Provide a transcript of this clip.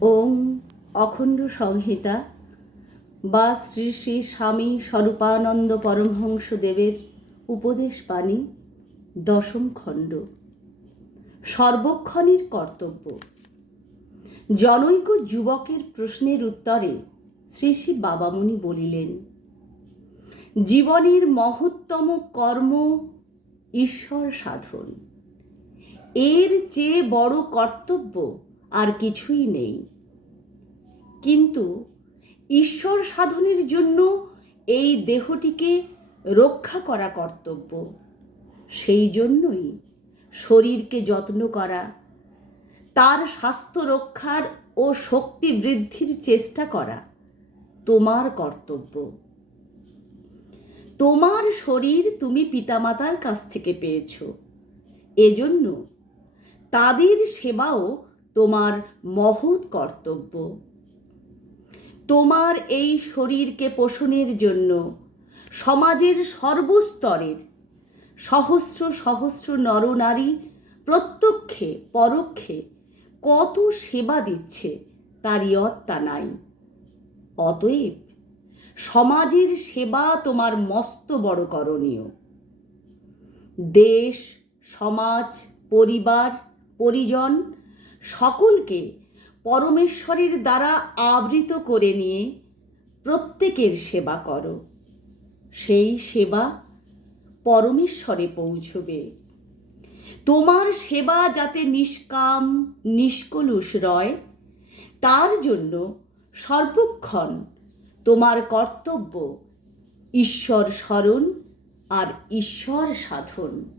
ওম অখণ্ড সংহিতা বা শ্রী শ্রী স্বামী স্বরূপানন্দ পরমহংসদেবের উপদেশ বাণী, দশম খণ্ড। সর্বক্ষণের কর্তব্য। জনৈক যুবকের প্রশ্নের উত্তরে শ্রী শ্রী বাবামুনি বলিলেন, জীবনের মহত্তম কর্ম ঈশ্বর সাধন। এর চেয়ে বড় কর্তব্য আর কিছুই নেই। কিন্তু ঈশ্বর সাধনের জন্য এই দেহটিকে রক্ষা করা কর্তব্য। সেই জন্যই শরীরকে যত্ন করা, তার স্বাস্থ্য রক্ষার ও শক্তি বৃদ্ধির চেষ্টা করা তোমার কর্তব্য। তোমার শরীর তুমি পিতামাতার কাছ থেকে পেয়েছ। এজন্য তাদের সেবাও তোমার মহৎ কর্তব্য। তোমার এই শরীরকে পোষণের জন্য সমাজের সর্বস্তরের সহস্র সহস্র নরনারী প্রত্যক্ষে, পরোক্ষে কত সেবা দিচ্ছে তার ইয়ত্তা নাই। অতএব সমাজের সেবা তোমার মস্ত বড় করণীয়। দেশ, সমাজ, পরিবার, পরিজন সকলকে পরমেশ্বরের দ্বারা আবৃত করে নিয়ে প্রত্যেকের সেবা করো। সেই সেবা পরমেশ্বরে পৌঁছবে। তোমার সেবা যাতে নিষ্কাম, নিষ্কলুষ রয়, তার জন্য সর্বক্ষণ তোমার কর্তব্য ঈশ্বর স্মরণ আর ঈশ্বর সাধন।